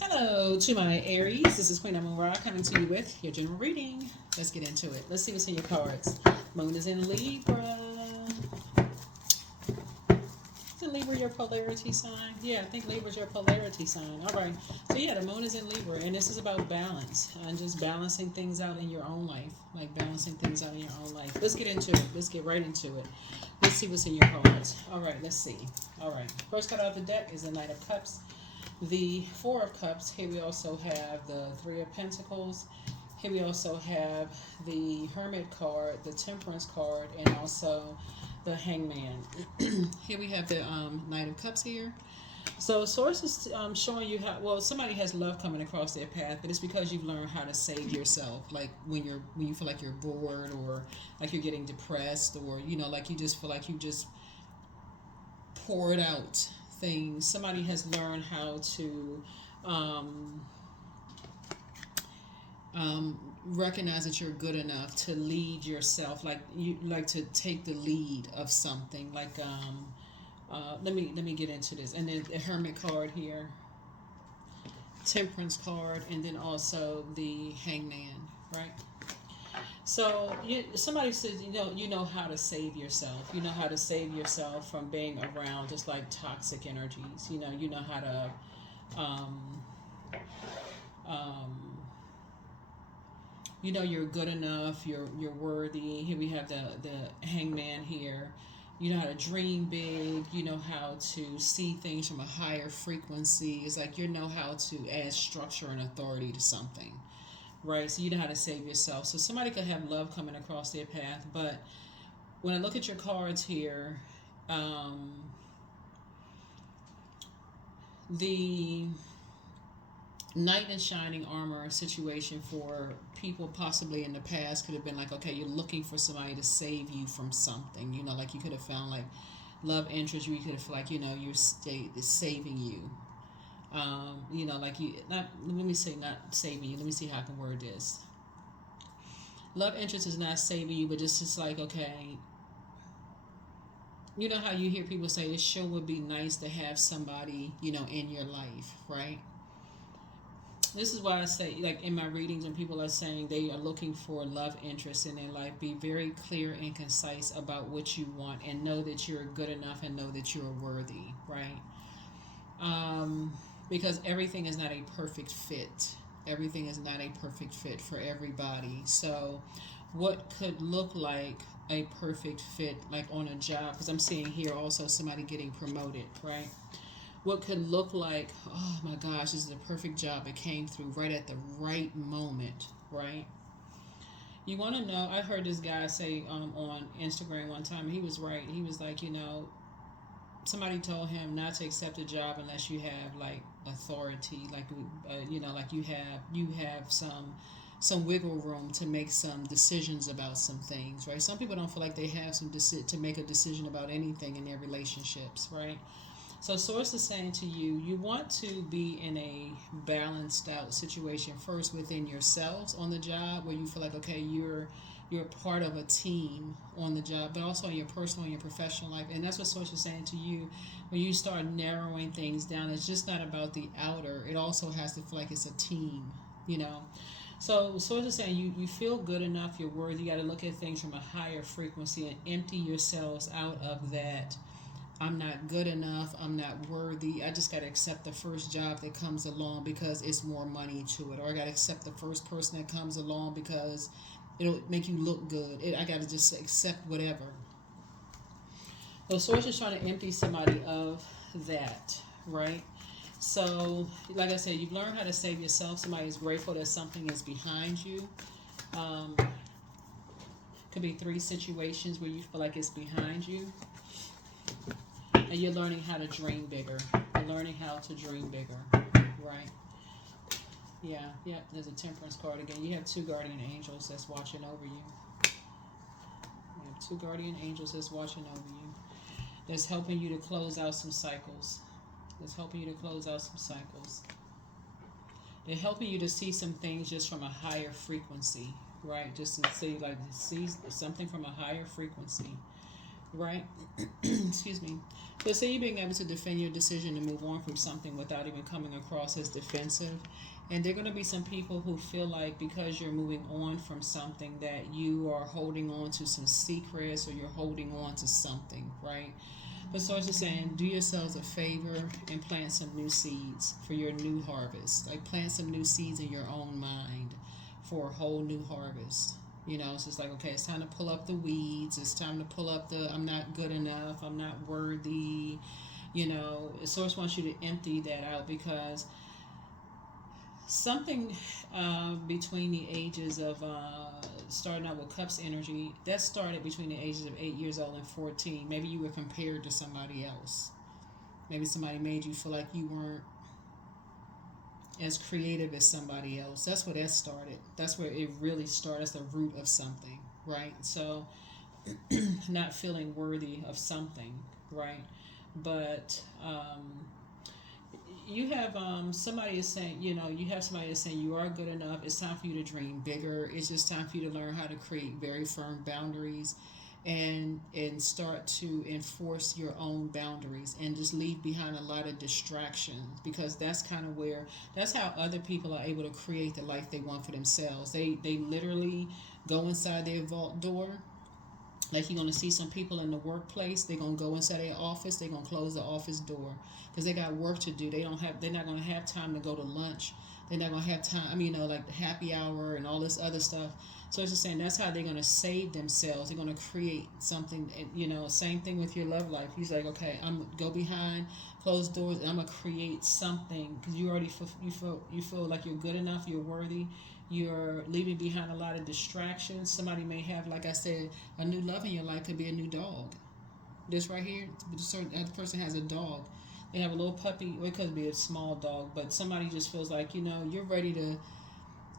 Hello to my Aries. This is Queen Amun Ra coming to you with your general reading. Let's get into it. Let's see what's in your cards. Moon is in Libra. Isn't Libra your polarity sign? Yeah, I think Libra's your polarity sign. All right. So yeah, the moon is in Libra, and this is about balance and just balancing things out in your own life, like balancing things out in your own life. Let's get into it. Let's get right into it. Let's see what's in your cards. All right. Let's see. All right. First card out of the deck is the Knight of Cups. The Four of Cups. Here we also have the Three of Pentacles. Here we also have the Hermit card, the Temperance card, and also the Hangman. Here we have the Knight of Cups here. So Source is showing you how, well, somebody has love coming across their path, but it's because you've learned how to save yourself. Like when you feel like you're bored, or like you're getting depressed, or like you just feel like you just poured out things. Somebody has learned how to um, recognize that you're good enough to lead yourself, like you like to take the lead of something. Like let me get into this. And then the Hermit card here, Temperance card, and then also the Hangman, right? So somebody says you know how to save yourself. You know how to save yourself from being around just like toxic energies. You know how to um, um, you're good enough. You're worthy. Here we have the Hangman here. You know how to dream big. You know how to see things from a higher frequency. It's like you know how to add structure and authority to something, right? So you know how to save yourself. So somebody could have love coming across their path, but when I look at your cards here, um, the knight in shining armor situation for people possibly in the past could have been like, okay, you're looking for somebody to save you from something. Like you could have found like love interest. You could have like you're saving you. Like you not. Let me say not saving you. Let me see how I can word this. Love interest is not saving you, but just like, okay, you know how you hear people say it sure would be nice to have somebody in your life, right? This is why I say, like in my readings, when people are saying they are looking for love interest in their life, be very clear and concise about what you want, and know that you're good enough, and know that you're worthy, right? Because everything is not a perfect fit. Everything is not a perfect fit for everybody. So what could look like a perfect fit, like on a job, because I'm seeing here also somebody getting promoted, right? What could look like, oh my gosh, this is a perfect job. It came through right at the right moment, right? You want to know, I heard this guy say on Instagram one time, he was right. He was like, somebody told him not to accept a job unless you have like authority, like like you have some wiggle room to make some decisions about some things, right? Some people don't feel like they have to make a decision about anything in their relationships, right? So source is saying to you, you want to be in a balanced out situation first within yourselves on the job, where you feel like, okay, you're part of a team on the job, but also in your personal and your professional life. And that's what source is saying to you. When you start narrowing things down, it's just not about the outer. It also has to feel like it's a team, you know. So source is saying you feel good enough, you're worthy. You got to look at things from a higher frequency and empty yourselves out of that. I'm not good enough. I'm not worthy. I just got to accept the first job that comes along because it's more money to it. Or I got to accept the first person that comes along because it'll make you look good. I got to just accept whatever. The source is trying to empty somebody of that, right? So, like I said, you've learned how to save yourself. Somebody is grateful that something is behind you. Um, could be three situations where you feel like it's behind you, and you're learning how to dream bigger. You're learning how to dream bigger, right? Yeah, yeah. There's a Temperance card again. You have two guardian angels that's watching over you. You have two guardian angels that's watching over you. That's helping you to close out some cycles. That's helping you to close out some cycles. They're helping you to see some things just from a higher frequency, right? Just to see, like, see something from a higher frequency, right? Excuse me. But say you being able to defend your decision to move on from something without even coming across as defensive. And there are going to be some people who feel like because you're moving on from something that you are holding on to some secrets or you're holding on to something, right? But source is saying, do yourselves a favor and plant some new seeds for your new harvest. Like plant some new seeds in your own mind for a whole new harvest. You know, it's just like, okay, it's time to pull up the weeds. It's time to pull up the I'm not good enough. I'm not worthy. You know, source wants you to empty that out because something between the ages of starting out with cups energy that started between the ages of 8 years old and 14. Maybe you were compared to somebody else. Maybe somebody made you feel like you weren't as creative as somebody else. That's where that started. That's where it really started. That's the root of something, right? So not feeling worthy of something, right? But you have somebody is saying, you know, you have somebody that's saying you are good enough. It's time for you to dream bigger. It's just time for you to learn how to create very firm boundaries and start to enforce your own boundaries and just leave behind a lot of distractions because that's kind of where that's how other people are able to create the life they want for themselves. They literally go inside their vault door. Like you're gonna see some people in the workplace. They're gonna go inside their office. They're gonna close the office door because they got work to do. They don't have. They're not gonna have time to go to lunch. They're not gonna have time. I mean, you know, like the happy hour and all this other stuff. So it's just saying that's how they're gonna save themselves. They're gonna create something. You know, same thing with your love life. He's like, okay, I'm gonna go behind closed doors. And I'm gonna create something because you already you feel like you're good enough. You're worthy. You're leaving behind a lot of distractions. Somebody may have, like I said, a new love in your life. Could be a new dog. This right here, a certain other person has a dog. They have a little puppy, or it could be a small dog, but somebody just feels like, you know, you're ready to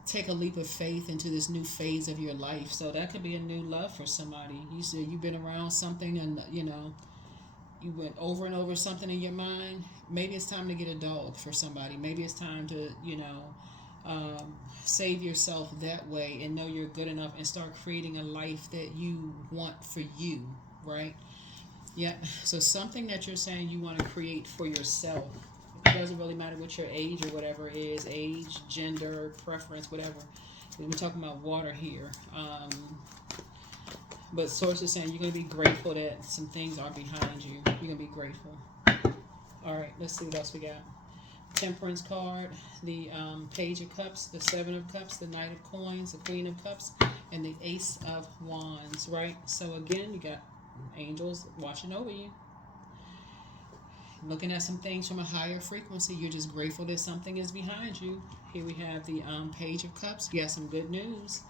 take a leap of faith into this new phase of your life. So that could be a new love for somebody. You said you've been around something and, you know, you went over and over something in your mind. Maybe it's time to get a dog for somebody. Maybe it's time to, you know, save yourself that way and know you're good enough and start creating a life that you want for you, right? Yeah. So something that you're saying you want to create for yourself. It doesn't really matter what your age or whatever is, age, gender, preference, whatever. We're talking about water here. But source is saying you're going to be grateful that some things are behind you. You're going to be grateful. All right, let's see what else we got. Temperance card, the Page of Cups, the Seven of Cups, the Knight of Coins, the Queen of Cups, and the Ace of Wands, right? So again, you got angels watching over you, looking at some things from a higher frequency. You're just grateful that something is behind you. Here we have the Page of Cups. You got some good news,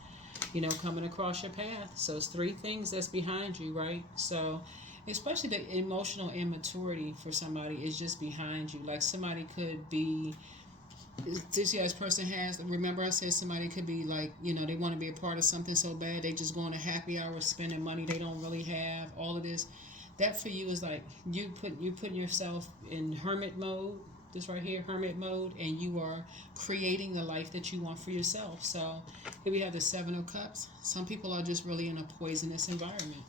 you know, coming across your path. So it's three things that's behind you, right? So especially the emotional immaturity for somebody is just behind you. Like somebody could be, this person has, remember I said somebody could be like, you know, they want to be a part of something so bad, they just go on a happy hour spending money they don't really have, all of this. That for you is like, you putting yourself in hermit mode, this right here, hermit mode, and you are creating the life that you want for yourself. So here we have the Seven of Cups. Some people are just really in a poisonous environment.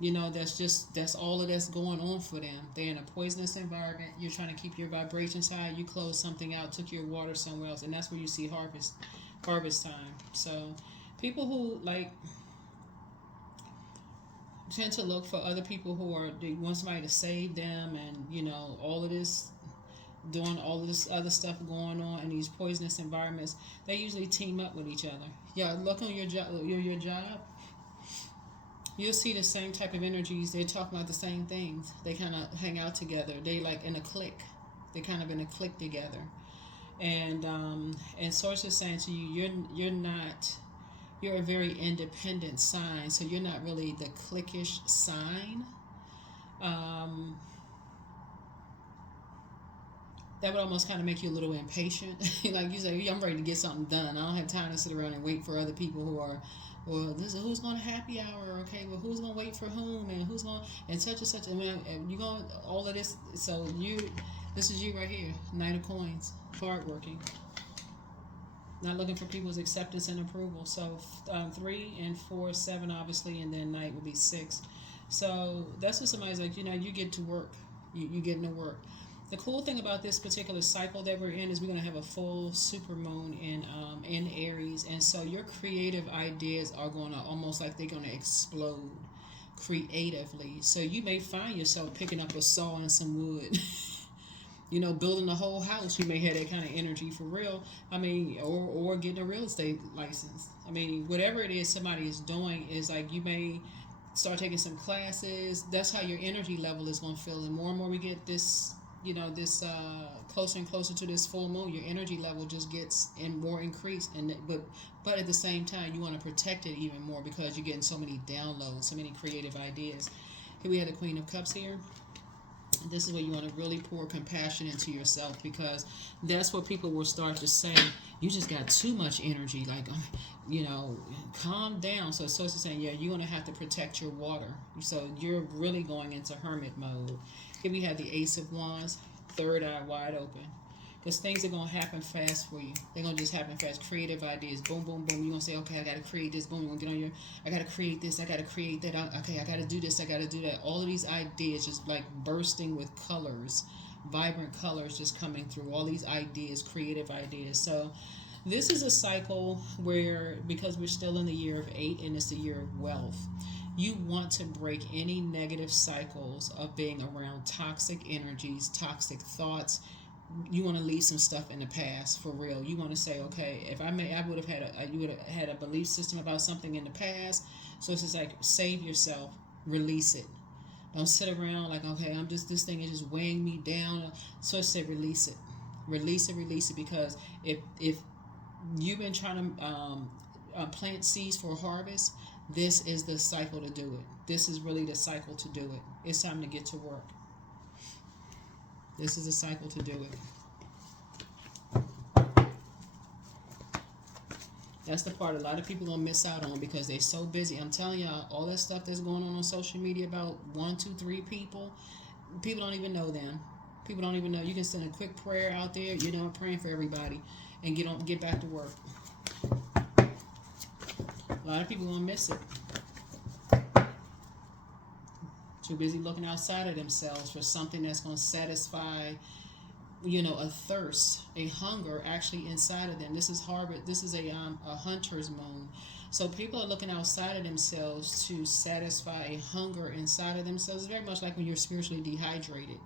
You know, that's all of that's going on for them. They're in a poisonous environment. You're trying to keep your vibrations high. You close something out, took your water somewhere else, and that's where you see harvest time. So people who like tend to look for other people who are, they want somebody to save them, and you know, all of this, doing all of this other stuff going on in these poisonous environments. They usually team up with each other. Yeah, look on your job. Your job, you'll see the same type of energies. They talk about the same things. They kind of hang out together. They like in a clique. They kind of in a clique together. And source is saying to you, you're not, you're a very independent sign. So you're not really the cliquish sign. Um, that would almost kind of make you a little impatient. Like you say, I'm ready to get something done. I don't have time to sit around and wait for other people who are, well, this is who's going to happy hour, okay? Well, who's going to wait for whom, and who's going, and such and such. I mean, you going all of this. So this is you right here, Knight of Coins, hardworking, not looking for people's acceptance and approval. So 3 and 4, 7, obviously, and then Knight would be 6. So that's what somebody's like, you get to work. You get into work. The cool thing about this particular cycle that we're in is we're going to have a full super moon in Aries, and so your creative ideas are going to almost like they're going to explode creatively. So you may find yourself picking up a saw and some wood. Building a whole house. You may have that kind of energy for real. I mean, or getting a real estate license. I mean, whatever it is somebody is doing is like you may start taking some classes. That's how your energy level is going to feel. And more we get this, this closer and closer to this full moon, your energy level just gets in more increased. And but at the same time, you want to protect it even more because you're getting so many downloads, so many creative ideas. Here we have the Queen of Cups here. This is where you want to really pour compassion into yourself, because that's what people will start to say, you just got too much energy, like, calm down. So it's sort of saying, yeah, you're going to have to protect your water. So you're really going into hermit mode. Here we have the Ace of Wands, third eye wide open. Because things are going to happen fast for you. They're going to just happen fast. Creative ideas. Boom, boom, boom. You're going to say, okay, I got to create this. Boom, you're going to get on your, I got to create this. I got to create that. Okay, I got to do this. I got to do that. All of these ideas just like bursting with colors, vibrant colors just coming through. All these ideas, creative ideas. So this is a cycle where, because we're still in the year of 8 and it's the year of wealth, you want to break any negative cycles of being around toxic energies, toxic thoughts. You want to leave some stuff in the past for real. You want to say, okay, if I would have had you would have had a belief system about something in the past. So it's just like, save yourself, release it. Don't sit around like, okay, this thing is just weighing me down. So I said, release it, release it, because if you've been trying to plant seeds for harvest, this is the cycle to do it. This is really the cycle to do it. It's time to get to work. This is a cycle to do it. That's the part a lot of people gonna miss out on because they're so busy. I'm telling y'all, all that stuff that's going on social media about 1, 2, 3 people, people don't even know them. People don't even know. You can send a quick prayer out there, praying for everybody, and get back to work. A lot of people gonna miss it. Too busy looking outside of themselves for something that's going to satisfy, a thirst, a hunger actually inside of them. This is harvest. This is a hunter's moon. So people are looking outside of themselves to satisfy a hunger inside of themselves. It's very much like when you're spiritually dehydrated.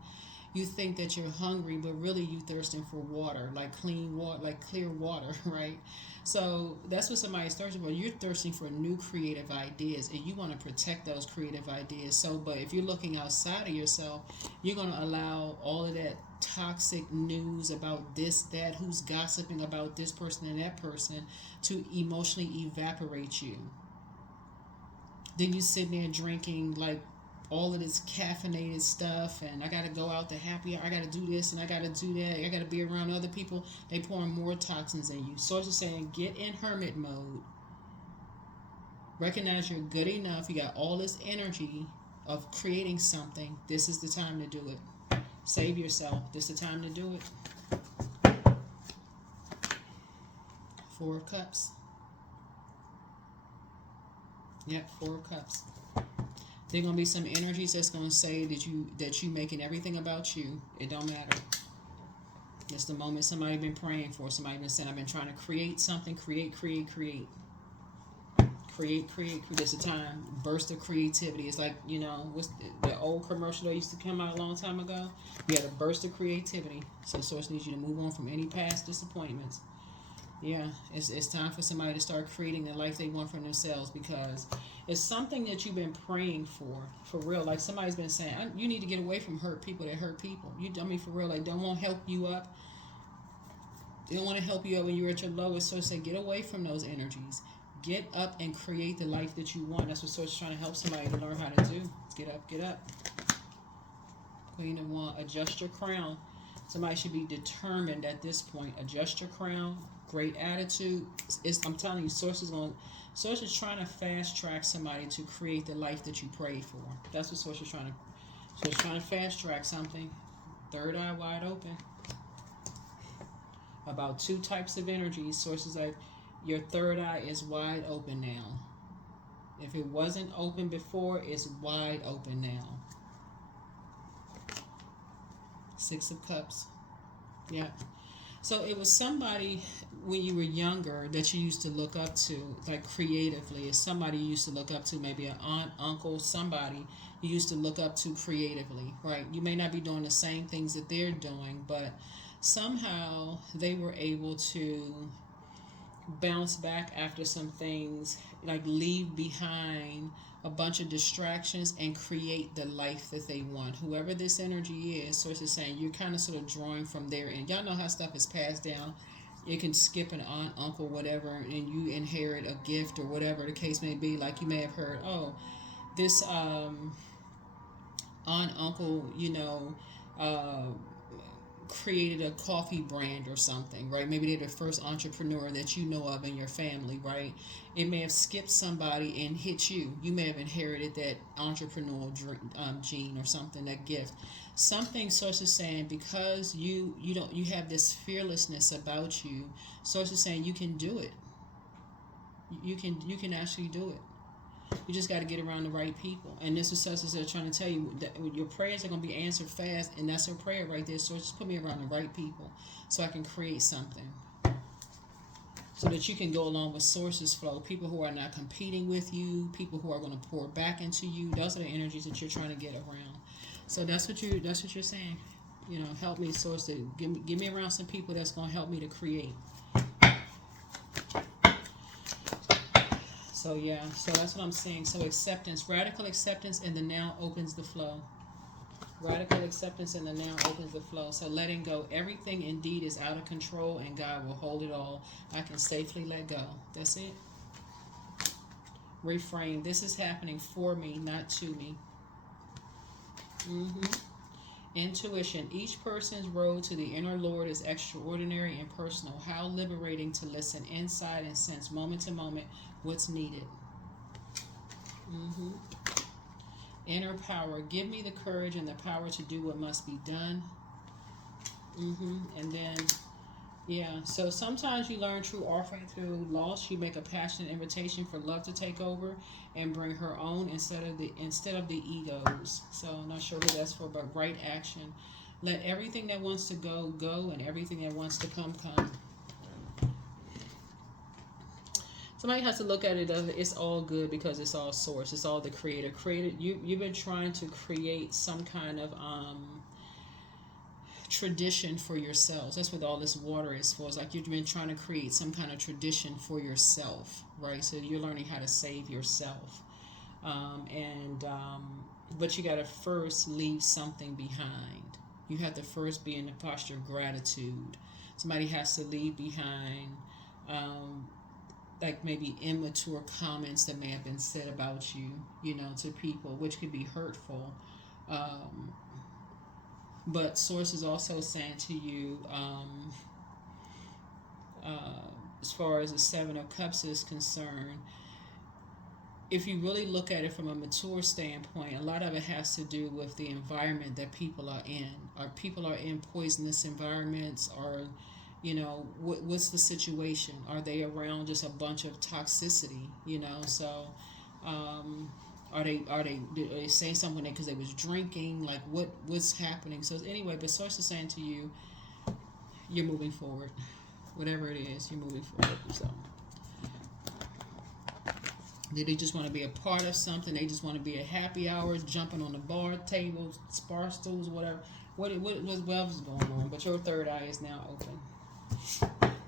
You think that you're hungry, but really you thirsting for water, like clean water, like clear water, right? So that's what somebody's thirsting for. You're thirsting for new creative ideas, and you want to protect those creative ideas. So, but if you're looking outside of yourself, you're going to allow all of that toxic news about this, that, who's gossiping about this person and that person to emotionally evaporate you. Then you sitting there drinking like all of this caffeinated stuff, and I gotta go out to happy hour, I gotta do this and I gotta do that, I gotta be around other people. They pouring more toxins in you. So it's just saying, get in hermit mode. Recognize you're good enough. You got all this energy of creating something. This is the time to do it. Save yourself. This is the time to do it. 4 of Cups. Yep, 4 of Cups. There gonna be some energies that's gonna say that you making everything about you. It don't matter. It's the moment somebody been praying for. Somebody been saying, I've been trying to create something. Create. This is the time. Burst of creativity. It's like, what's the old commercial that used to come out a long time ago? You had a burst of creativity. So Source needs you to move on from any past disappointments. Yeah, it's time for somebody to start creating the life they want for themselves, because it's something that you've been praying for real. Like somebody's been saying, you need to get away from hurt people that hurt people. For real, like don't want to help you up. They don't want to help you up when you're at your lowest. So say, get away from those energies. Get up and create the life that you want. That's what Source is trying to help somebody to learn how to do. Get up. Queen of Wands, adjust your crown. Somebody should be determined at this point. Adjust your crown. Great attitude. I'm telling you, Source is trying to fast track somebody to create the life that you prayed for. That's what Source is trying to. So it's trying to fast track something. Third eye wide open. About 2 types of energies. Source is like, your third eye is wide open now. If it wasn't open before, it's wide open now. Six of Cups. Yeah. So it was somebody when you were younger that you used to look up to, like creatively. It's somebody you used to look up to, maybe an aunt, uncle, somebody you used to look up to creatively, right? You may not be doing the same things that they're doing, but somehow they were able to bounce back after some things, like leave behind a bunch of distractions and create the life that they want. Whoever this energy is, source is saying you're kind of sort of drawing from there. And y'all know how stuff is passed down. You can skip an aunt, uncle, whatever, and you inherit a gift or whatever the case may be. Like you may have heard, oh, this aunt, uncle, created a coffee brand or something, right? Maybe they're the first entrepreneur that you know of in your family, right? It may have skipped somebody and hit you. You may have inherited that entrepreneurial gene or something, that gift. Something source is saying because you have this fearlessness about you. Source is saying you can do it. You can actually do it. You just got to get around the right people. And this is such as they're trying to tell you that your prayers are going to be answered fast. And that's her prayer right there. So just put me around the right people so I can create something. So that you can go along with sources flow. People who are not competing with you. People who are going to pour back into you. Those are the energies that you're trying to get around. So that's what you're saying. Help me, source, to give me around some people that's going to help me to create. So yeah, so that's what I'm saying. So acceptance, radical acceptance in the now opens the flow. Radical acceptance in the now opens the flow. So letting go. Everything indeed is out of control and God will hold it all. I can safely let go. That's it. Reframe. This is happening for me, not to me. Intuition. Each person's road to the inner Lord is extraordinary and personal. How liberating to listen inside and sense moment to moment what's needed. Inner power. Give me the courage and the power to do what must be done. And then, yeah. So sometimes you learn true offering through loss. You make a passionate invitation for love to take over and bring her own instead of the egos. So I'm not sure who that's for, but right action. Let everything that wants to go, go, and everything that wants to come, come. Somebody has to look at it as it's all good because it's all source. It's all the creator. You've been trying to create some kind of tradition for yourselves. That's what all this water is for. It's like you've been trying to create some kind of tradition for yourself, right? So you're learning how to save yourself. But you got to first leave something behind. You have to first be in the posture of gratitude. Somebody has to leave behind like maybe immature comments that may have been said about you, to people, which could be hurtful. But Source is also saying to you, as far as the Seven of Cups is concerned, if you really look at it from a mature standpoint, a lot of it has to do with the environment that people are in. Or people are in poisonous environments, or what's the situation? Are they around just a bunch of toxicity? So are they saying something because they was drinking? Like what's happening? So anyway, but Source is saying to you, you're moving forward. Whatever it is, you're moving forward. So they just want to be a part of something. They just want to be at happy hours, jumping on the bar tables, bar stools, whatever. What else is going on? But your third eye is now open.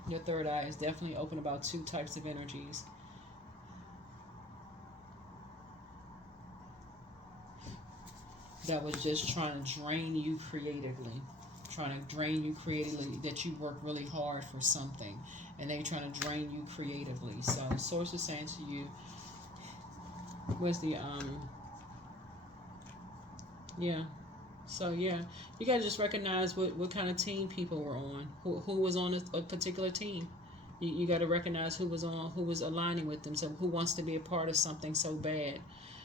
Your third eye is definitely open about two types of energies. That was just trying to drain you creatively. That you work really hard for something. And they're trying to drain you creatively. So Source is saying to you, where's the, yeah. So yeah, you gotta just recognize what kind of team people were on, who was on a particular team. You got to recognize who was aligning with them. So who wants to be a part of something so bad.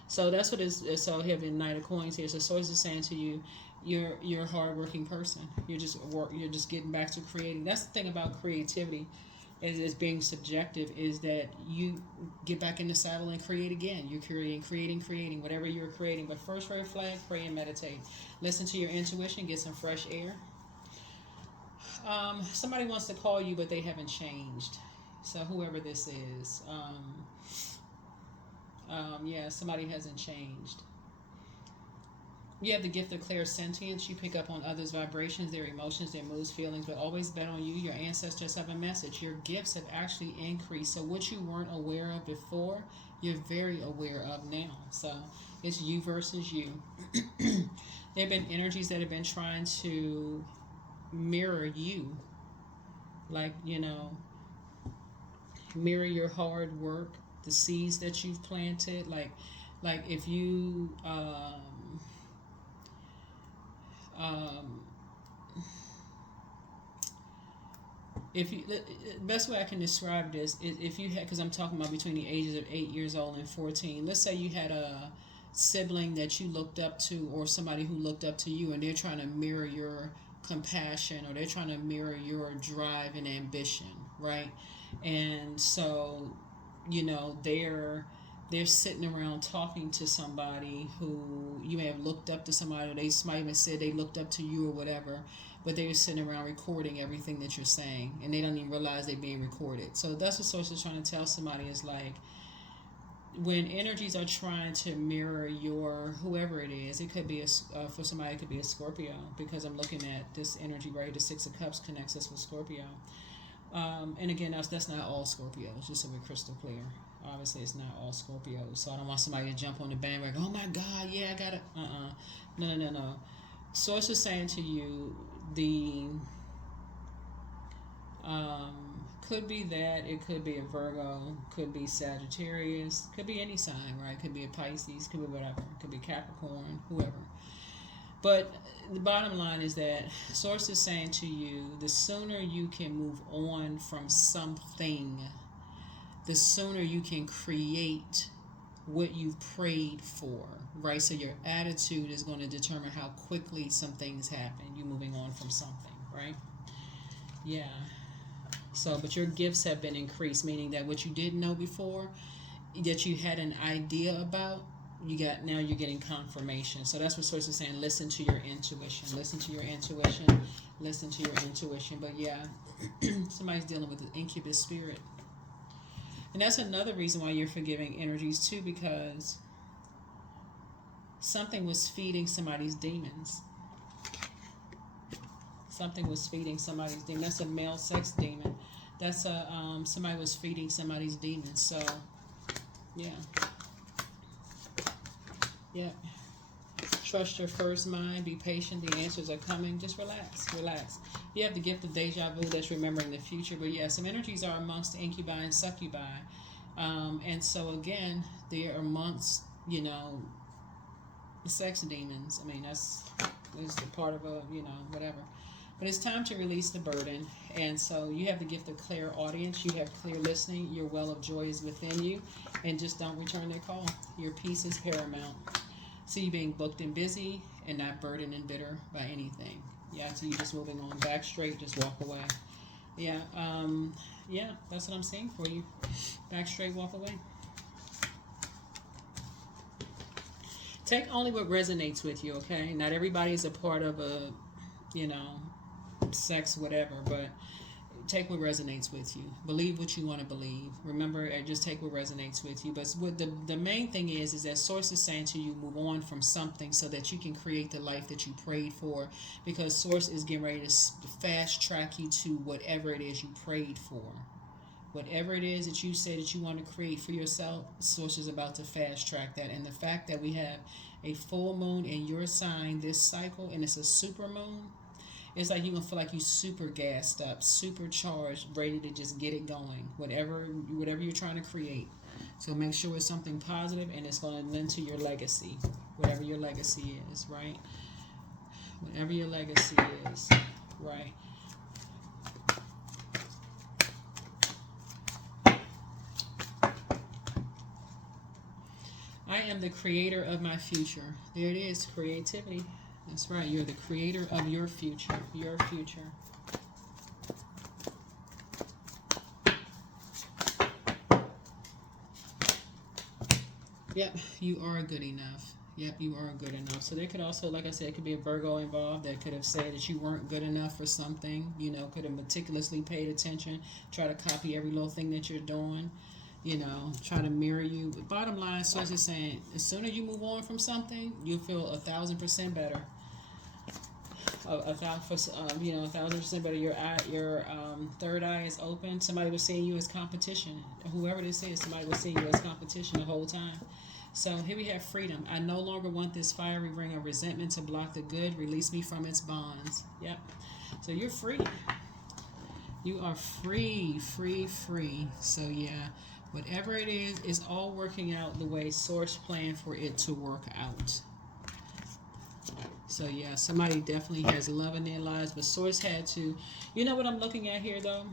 So that's what it's so heavy. Knight of Coins here. So Source is saying to you, you're a hardworking person. You're just getting back to creating. That's the thing about creativity. as being subjective, is that you get back in the saddle and create again. You're creating whatever you're creating. But first red flag, pray and meditate. Listen to your intuition, get some fresh air. Somebody wants to call you, but they haven't changed. So whoever this is, yeah, somebody hasn't changed. You have the gift of clairsentience. You pick up on others' vibrations, their emotions, their moods, feelings, but always bet on you. Your ancestors have a message. Your gifts have actually increased. So what you weren't aware of before, you're very aware of now. So it's you versus you. There have been energies that have been trying to mirror you. Like, mirror your hard work, the seeds that you've planted. Like if you if you, the best way I can describe this is, if you had, because I'm talking about between the ages of 8 years old and 14. Let's say you had a sibling that you looked up to, or somebody who looked up to you, and they're trying to mirror your compassion, or they're trying to mirror your drive and ambition, right? And so, they're sitting around talking to somebody who you may have looked up to, somebody, or they might even said they looked up to you or whatever, but they were sitting around recording everything that you're saying, and they don't even realize they're being recorded. So that's what source is trying to tell somebody, is like, when energies are trying to mirror your, whoever it is, it could be for somebody, it could be a Scorpio, because I'm looking at this energy right. The Six of Cups connects us with Scorpio. And again, that's not all Scorpios, just so we're crystal clear. Obviously, it's not all Scorpios. So I don't want somebody to jump on the bandwagon. Oh my God, yeah, I got it. No. Source is saying to you, the could be that, it could be a Virgo, could be Sagittarius, could be any sign, right? Could be a Pisces, could be whatever, could be Capricorn, whoever. But the bottom line is that Source is saying to you, the sooner you can move on from something, the sooner you can create what you've prayed for, right? So your attitude is going to determine how quickly some things happen. You moving on from something, right? Yeah. So, but your gifts have been increased, meaning that what you didn't know before, that you had an idea about, now you're getting confirmation. So that's what Source is saying. Listen to your intuition. Listen to your intuition. Listen to your intuition. But yeah, somebody's dealing with an incubus spirit. And that's another reason why you're forgiving energies too, because something was feeding somebody's demons. Something was feeding somebody's demon. That's a male sex demon. That's somebody was feeding somebody's demons. So, yeah. Yeah. Trust your first mind. Be patient. The answers are coming. Just relax. You have the gift of deja vu, that's remembering the future. But yeah, some energies are amongst the incubi and succubi. And so again, they are amongst, the sex demons. I mean, that's a part of a, whatever. But it's time to release the burden. And so you have the gift of clear audience. You have clear listening. Your well of joy is within you. And just don't return their call. Your peace is paramount. See you being booked and busy and not burdened and bitter by anything. Yeah, so you're just moving on. Back straight, just walk away. Yeah, yeah, that's what I'm saying for you. Back straight, walk away. Take only what resonates with you, okay? Not everybody is a part of a, sex, whatever, but take what resonates with you. Believe what you want to believe. Remember, just take what resonates with you. But what the main thing is that Source is saying to you, move on from something so that you can create the life that you prayed for. Because Source is getting ready to fast track you to whatever it is you prayed for. Whatever it is that you say that you want to create for yourself, Source is about to fast track that. And the fact that we have a full moon in your sign this cycle, and it's a super moon, it's like you're going to feel like you're super gassed up, super charged, ready to just get it going, whatever you're trying to create. So make sure it's something positive, and it's going to lend to your legacy, whatever your legacy is, right? Whatever your legacy is, right? I am the creator of my future. There it is, creativity. That's right. You're the creator of your future. Your future. Yep, you are good enough. Yep, you are good enough. So there could also, like I said, it could be a Virgo involved that could have said that you weren't good enough for something. You know, could have meticulously paid attention, try to copy every little thing that you're doing. You know, try to mirror you. Bottom line, so it's just saying, as soon as you move on from something, you'll feel 1,000% better. You know, 1,000% better. Your third eye is open. Somebody was seeing you as competition. Whoever this is, somebody was seeing you as competition the whole time. So here we have freedom. I no longer want this fiery ring of resentment to block the good. Release me from its bonds. Yep. So you're free. You are free, free, free. So yeah, whatever it is all working out the way Source planned for it to work out. So yeah, somebody definitely has love in their lives, but Source had to. You know what I'm looking at here though?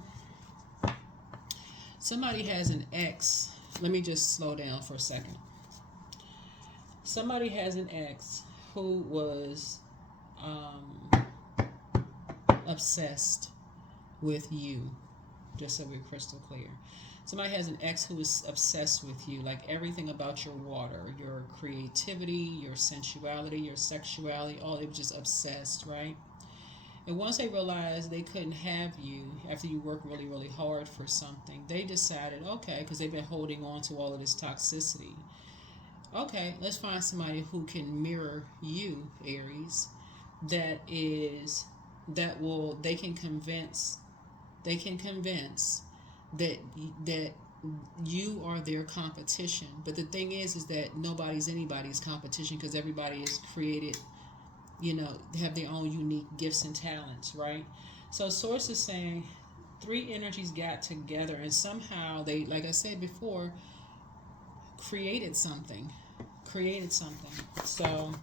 Somebody has an ex. Let me just slow down for a second. Somebody has an ex who was obsessed with you, just so we're crystal clear. Somebody has an ex who is obsessed with you, like everything about your water, your creativity, your sensuality, your sexuality, all it was just obsessed, right? And once they realized they couldn't have you after you worked really, really hard for something, they decided, okay, because they've been holding on to all of this toxicity. Okay, let's find somebody who can mirror you, Aries, that is that will they can convince that that you are their competition. But the thing is that nobody's anybody's competition because everybody is created, you know, have their own unique gifts and talents, right? So Source is saying three energies got together and somehow they, like I said before, created something. Created something. So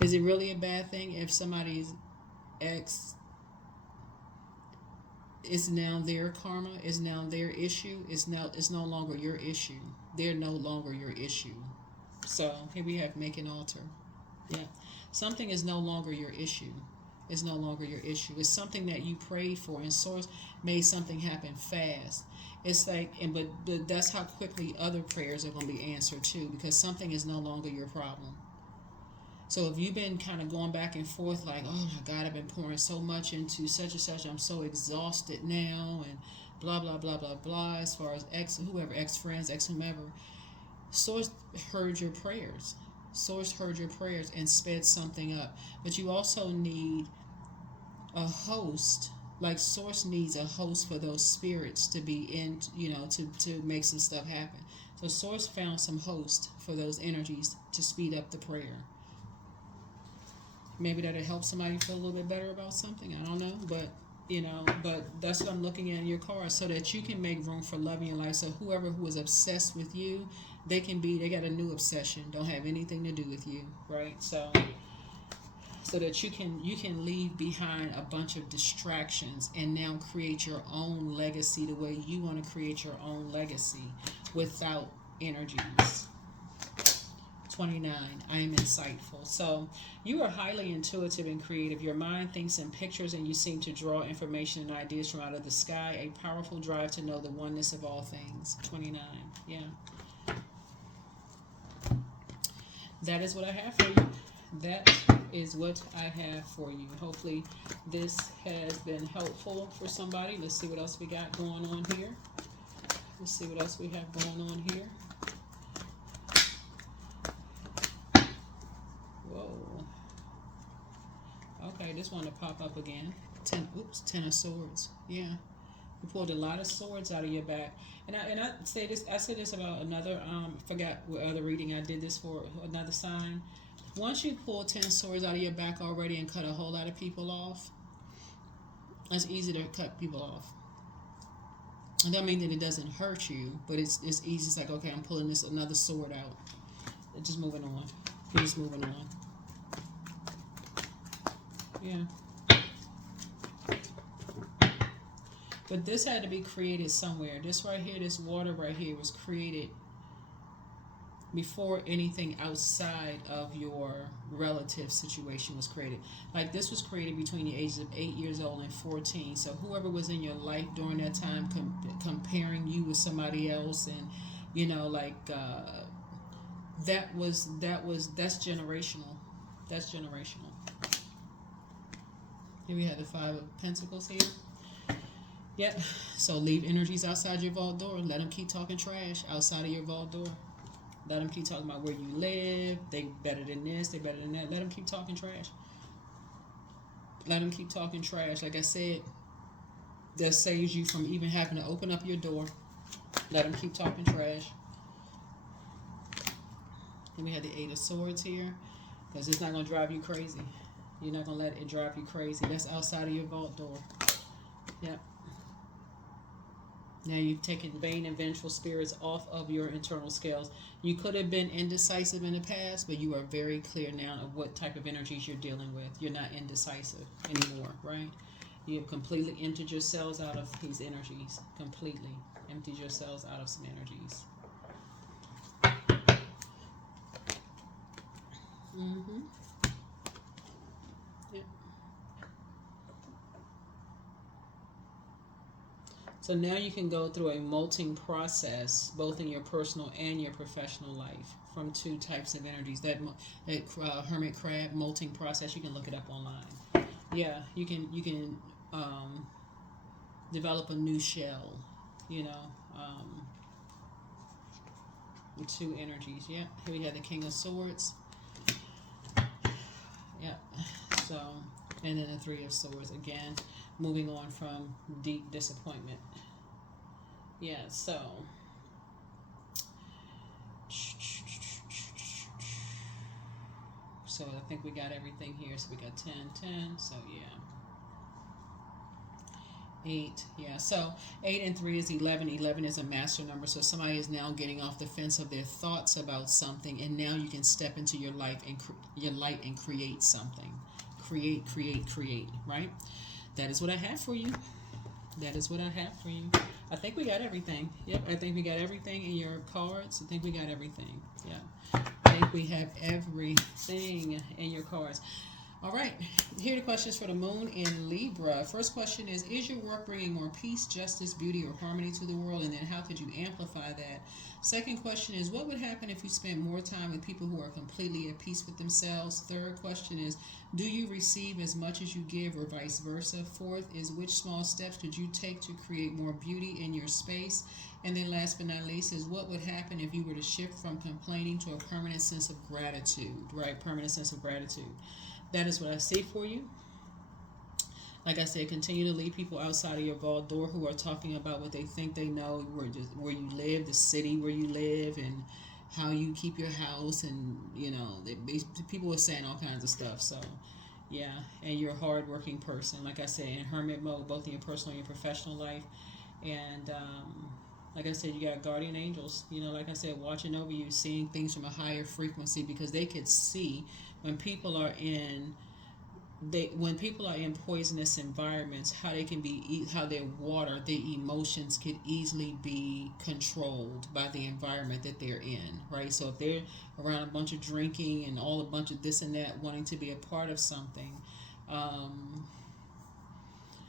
is it really a bad thing if somebody's ex is now their karma, is now their issue, it's no longer your issue. They're no longer your issue. So here we have make an altar. Yeah. Something is no longer your issue. It's no longer your issue. It's something that you prayed for and Source made something happen fast. It's like but that's how quickly other prayers are going to be answered too because something is no longer your problem. So if you've been kind of going back and forth like, oh my God, I've been pouring so much into such and such, I'm so exhausted now, and blah blah blah blah blah. As far as ex friends, ex whomever, Source heard your prayers. Source heard your prayers and sped something up. But you also need a host. Like Source needs a host for those spirits to be in, you know, to make some stuff happen. So Source found some host for those energies to speed up the prayer. Maybe that'll help somebody feel a little bit better about something. I don't know, but you know, but that's what I'm looking at in your card, so that you can make room for love in your life. So whoever who is obsessed with you, they got a new obsession. Don't have anything to do with you, right? So that you can leave behind a bunch of distractions and now create your own legacy the way you want to create your own legacy without energies. 29. I am insightful. So you are highly intuitive and creative. Your mind thinks in pictures and you seem to draw information and ideas from out of the sky. A powerful drive to know the oneness of all things. 29. Yeah. That is what I have for you. That is what I have for you. Hopefully this has been helpful for somebody. Let's see what else we got going on here. Let's see what else we have going on here. Whoa. Okay, this one to pop up again. 10 of swords. Yeah. You pulled a lot of swords out of your back. And I say this, I said this about another, forgot what other reading I did this for, another sign. Once you pull 10 swords out of your back already and cut a whole lot of people off, it's easy to cut people off. It doesn't mean that it doesn't hurt you, but it's easy. It's like, okay, I'm pulling this another sword out. Just moving on. You're just moving on. Yeah. But this had to be created somewhere. This right here, this water right here was created before anything outside of your relative situation was created. Like this was created between the ages of 8 years old and 14. So whoever was in your life during that time, comparing you with somebody else, and you know, like that's generational. That's generational. Here we have the Five of Pentacles here. Yep. So leave energies outside your vault door. Let them keep talking trash outside of your vault door. Let them keep talking about where you live. They better than this. They better than that. Let them keep talking trash. Let them keep talking trash. Like I said, that saves you from even having to open up your door. Let them keep talking trash. Then we have the Eight of Swords here, because it's not going to drive you crazy. You're not going to let it drive you crazy. That's outside of your vault door. Yep. Now you've taken vain and vengeful spirits off of your internal scales. You could have been indecisive in the past, but you are very clear now of what type of energies you're dealing with. You're not indecisive anymore, right? You have completely emptied yourselves out of these energies. Completely emptied yourselves out of some energies. Mm-hmm. Yep. So now you can go through a molting process, both in your personal and your professional life, from two types of energies. That hermit crab molting process, you can look it up online. Yeah, you can develop a new shell, you know, with two energies. Yeah, here we have the King of Swords. Yeah, so, and then the Three of Swords again, moving on from deep disappointment. Yeah, so I think we got everything here. So we got 10, 10. So yeah. 8, yeah. So 8 and 3 is 11. 11 is a master number. So somebody is now getting off the fence of their thoughts about something, and now you can step into your life and your light and create something. Create, right? That is what I have for you. That is what I have for you. I think we got everything. Yep, I think we got everything in your cards. I think we got everything. Yeah. I think we have everything in your cards. All right, here are the questions for the moon in Libra. First question is your work bringing more peace, justice, beauty, or harmony to the world? And then how could you amplify that? Second question is, what would happen if you spent more time with people who are completely at peace with themselves? Third question is, do you receive as much as you give, or vice versa? Fourth is, which small steps could you take to create more beauty in your space? And then last but not least is, what would happen if you were to shift from complaining to a permanent sense of gratitude, right? Permanent sense of gratitude. That is what I see for you. Like I said, continue to leave people outside of your vault door who are talking about what they think they know, where you live, the city where you live, and how you keep your house, and you know, people are saying all kinds of stuff. So, yeah, and you're a hardworking person. Like I said, in hermit mode, both in your personal and your professional life, and like I said, you got guardian angels. You know, like I said, watching over you, seeing things from a higher frequency, because they could see when people are in poisonous environments, how they can be, how their emotions could easily be controlled by the environment that they're in, right? So if they're around a bunch of drinking and a bunch of this and that, wanting to be a part of something,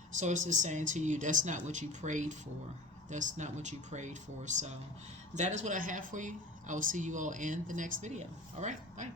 source is saying to you, that's not what you prayed for. That's not what you prayed for. So that is what I have for you. I will see you all in the next video. All right, bye.